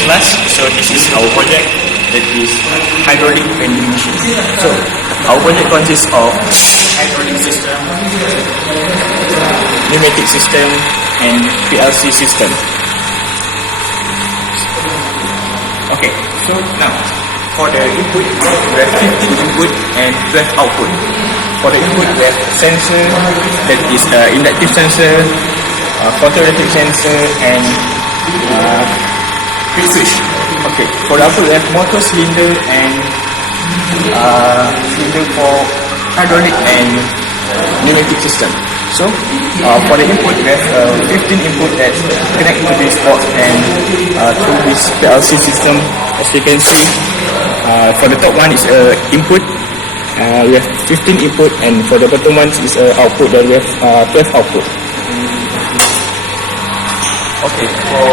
this class. So this is our project, that is hydraulic bending machine. So our project consists of hydraulic system, pneumatic system, and PLC system. Okay, so now for the input, we have 15 input and 12 output. For the input, we have sensor, that is inductive sensor, photoelectric sensor, and switch. Okay, for the output, we have motor, cylinder, and cylinder for hydraulic and pneumatic system. So for the input, we have 15 input that connect to this port and through this PLC system. As you can see, for the top one is input. We have 15 input, and for the bottom one is output, that we have 12 output. Okay, for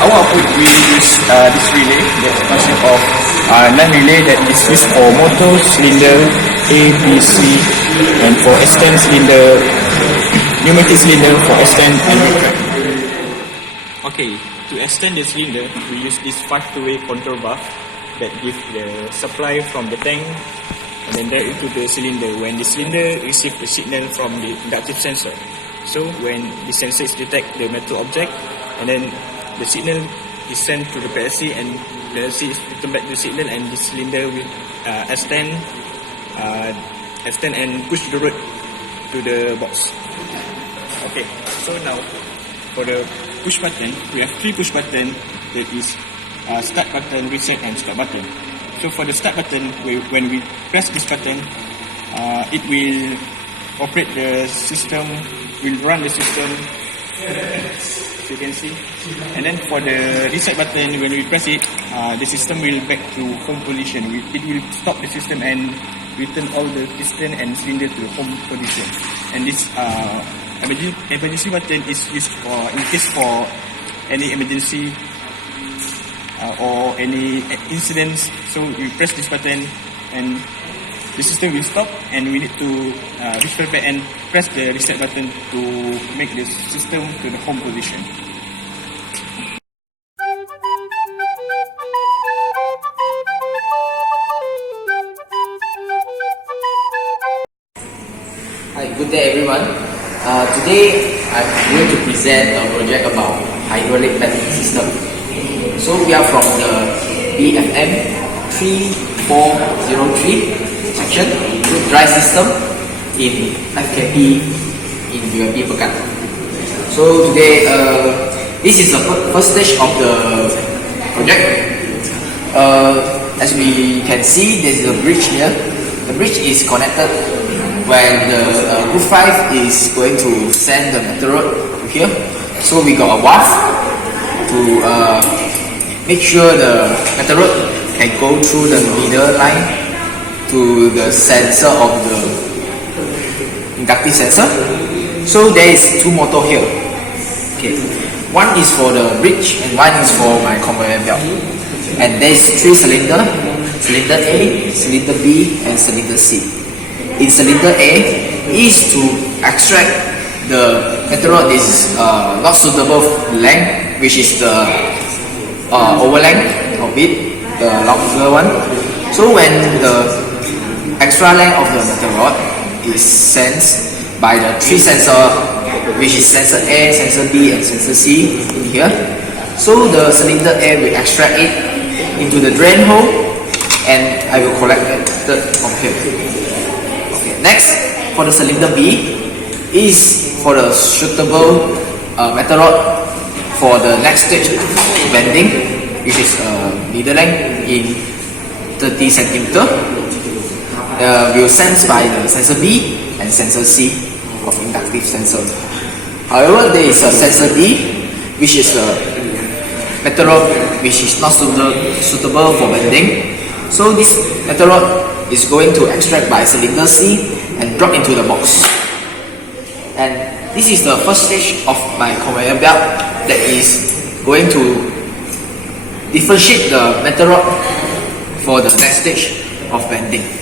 our output, we use this relay that consists of 9 relay that is used for motor, cylinder, A, B, C, and for extend cylinder, pneumatic cylinder for extend and retract. Okay, to extend the cylinder, we use this 5-way control valve that gives the supply from the tank and then direct into the cylinder. When the cylinder receives the signal from the inductive sensor, so when the sensor detects the metal object, and then the signal is sent to the PLC, and PLC is returned back to the signal, and the cylinder will extend and push the rod to the box. Okay, so now for the push button, we have 3 push button, that is start button, reset, and stop button. So for the start button, when we press this button, it will operate the system, will run the system, as you can see. And then for the reset button, when we press it, the system will back to home position. It will stop the system and return all the piston and cylinder to home position. And this emergency button is used for in case for any emergency or any incidents. So we press this button and the system will stop, and we need to reach back and press the reset button to make the system to the home position. Hi, good day everyone. Today I'm going to present a project about hydraulic bending system. So we are from the BFM3403 section, dry system in Ftkpm in UMP Pekan. So today, this is the first stage of the project. As we can see, there is a bridge here. The bridge is connected when the group 5 is going to send the metal rod to here. So we got a valve to make sure the metal rod can go through the middle line to the sensor of the inductive sensor. So there is 2 motor here. Okay, one is for the bridge and one is for my conveyor belt. And there is 3 cylinder: cylinder A, cylinder B, and cylinder C. In cylinder A is to extract the metal rod is not suitable length, which is the over length of it, the longer one. So when the extra length of the metal rod is sensed by the 3 sensor, which is sensor A, sensor B, and sensor C in here. So the cylinder A will extract it into the drain hole, and I will collect it from here. Okay, next for the cylinder B is for the suitable metal rod for the next stage bending, which is middle length in 30 centimeter. Will sense by the sensor B and sensor C of inductive sensor. However, there is a sensor D, which is a metal rod which is not suitable for bending. So this metal rod is going to extract by cylinder C and drop into the box. And this is the first stage of my conveyor belt that is going to differentiate the metal rod for the next stage of bending.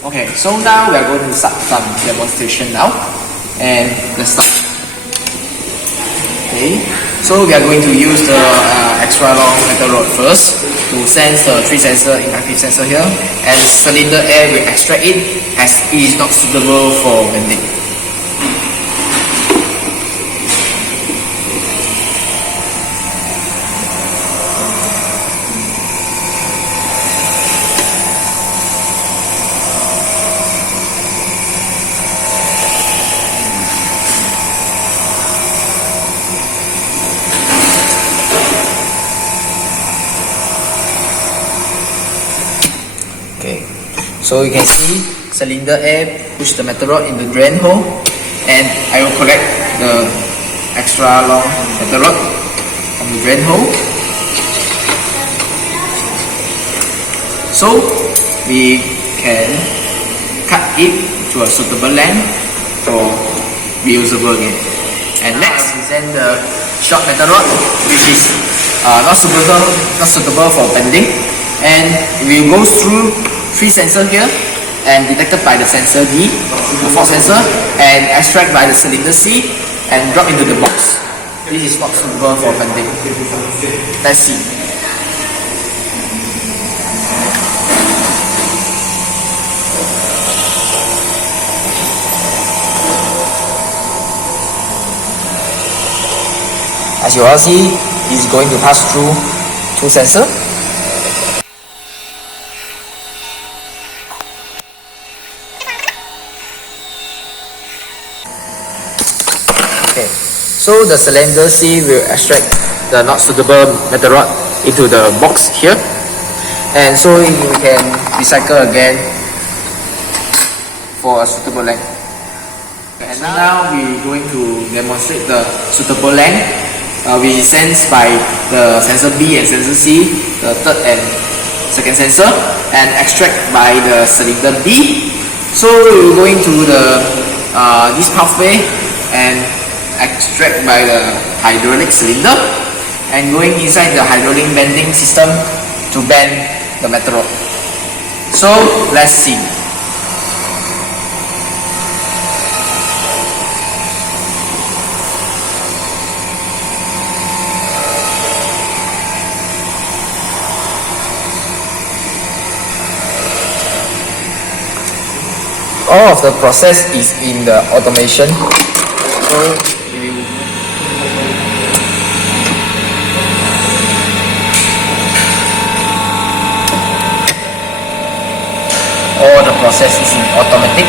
Okay, so now we are going to start some demonstration now, and let's start. Okay. So we are going to use the extra long metal rod first to sense the 3 sensor, inductive sensor here, and cylinder air will extract it as it is not suitable for bending. Okay, so you can see cylinder air push the metal rod in the drain hole, and I will collect the extra long metal rod from the drain hole. So we can cut it to a suitable length for reusable again. And next is then the short metal rod, which is not suitable for bending, and we will go through 3 sensors here and detected by the sensor D, the fault sensor, and extract by the cylinder C and drop into the box. This is not suitable for bending. Let's see. As you all see, it's going to pass through 2 sensors. Okay, so the cylinder C will extract the not suitable metal rod into the box here, and so we can recycle again for a suitable length. And now we're going to demonstrate the suitable length. We sense by the sensor B and sensor C, the third and second sensor, and extract by the cylinder B. So we're going to the this pathway and extract by the hydraulic cylinder, and going inside the hydraulic bending system to bend the metal rod. So let's see. All of the process is in the automation. So all the process is in automatic.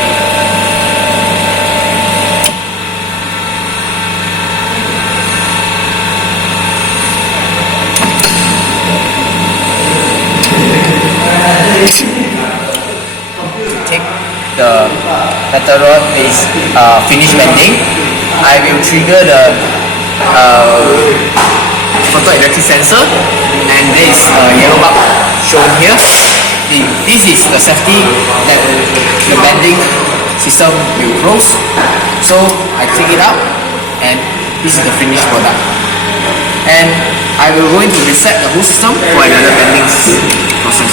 Take the metal rod is finished bending. I will trigger the photoelectric sensor, and there is a yellow mark shown here. This is the safety that the bending system will close. So I take it out, and this is the finished product. And I will going to reset the whole system for another bending process.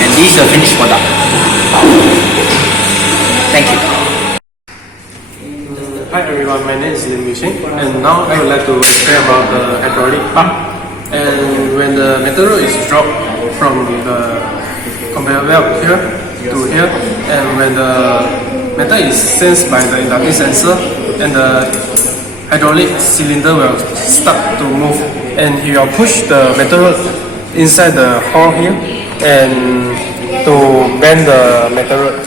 And this is the finished product. Thank you. Hi everyone, my name is Lim Yuxing, and now I would like to explain about the hydraulic pump. And when the metal rod is dropped from the conveyor belt here to here, and when the metal is sensed by the inductive sensor, and the hydraulic cylinder will start to move, and he will push the metal rod inside the hole here and to bend the metal rod.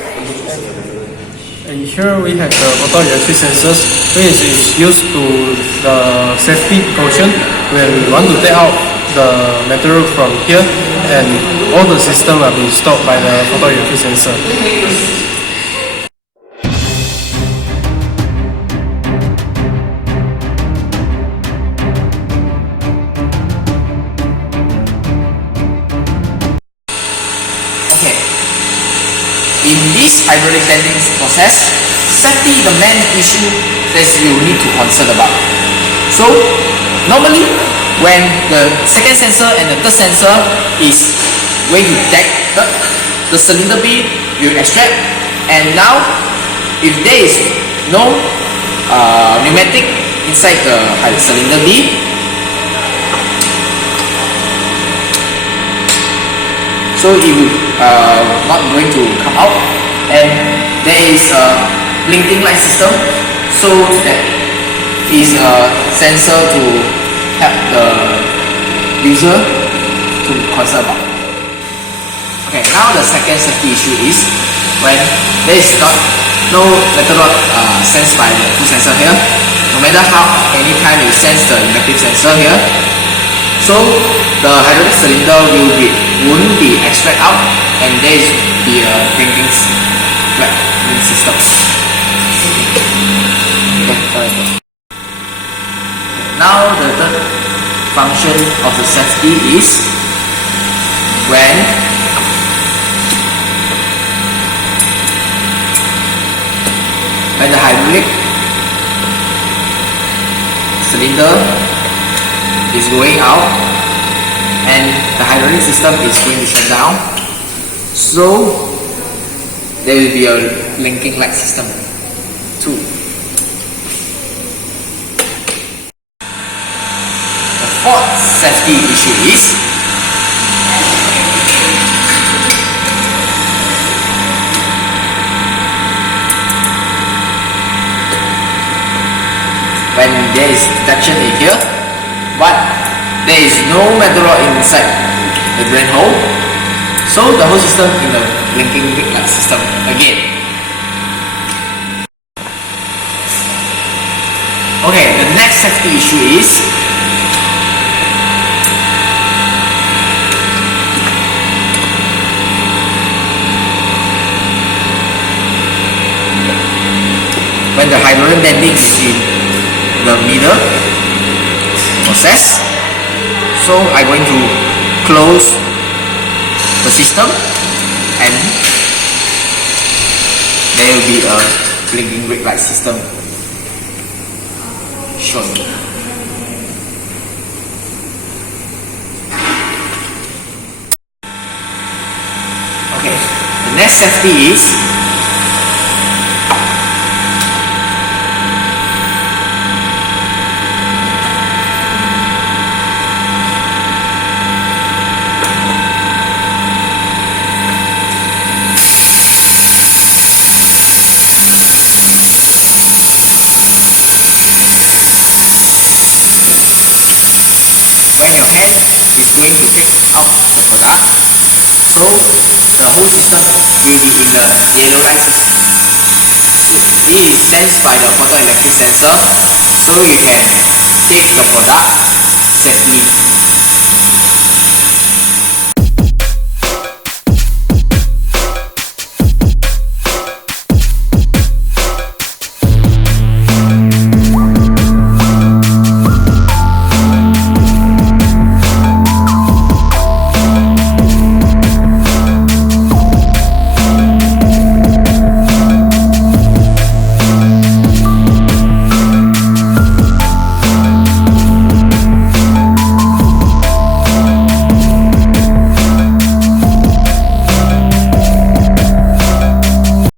And here we have the photoelectric sensors, which is used to the safety precaution when we want to take out the metal rod from here, and all the system will be stopped by the photoelectric sensor. In this hydraulic bending process, safety is the main issue that you need to concern about. So, normally, when the second sensor and the third sensor is going to detect the cylinder B will extract, and now if there is no pneumatic inside the cylinder B. So it will not going to come out, and there is a blinking light system, so that is a sensor to help the user to concern about. Okay, now the second safety issue is when there is no metal rod sensed by the two sensor here. No matter how many time you sense the inductive sensor here, so the hydraulic cylinder won't be extract out, and there is be a blinking system. Okay, sorry. Now the third function of the safety is when the hydraulic cylinder is going out and the hydraulic system is going to shut down, so there will be a blinking light system too. The fourth safety issue is when there is detection in here, but there is no metal rod inside the drain hole, so the whole system in the blinking light system again. Okay, the next safety issue is when the hydraulic bending is in the middle process. So I'm going to close the system and there will be a blinking red light system shown. Okay, the next safety is when your hand is going to take out the product, so the whole system will be in the aerolite system. It is sensed by the photoelectric sensor, so you can take the product safely.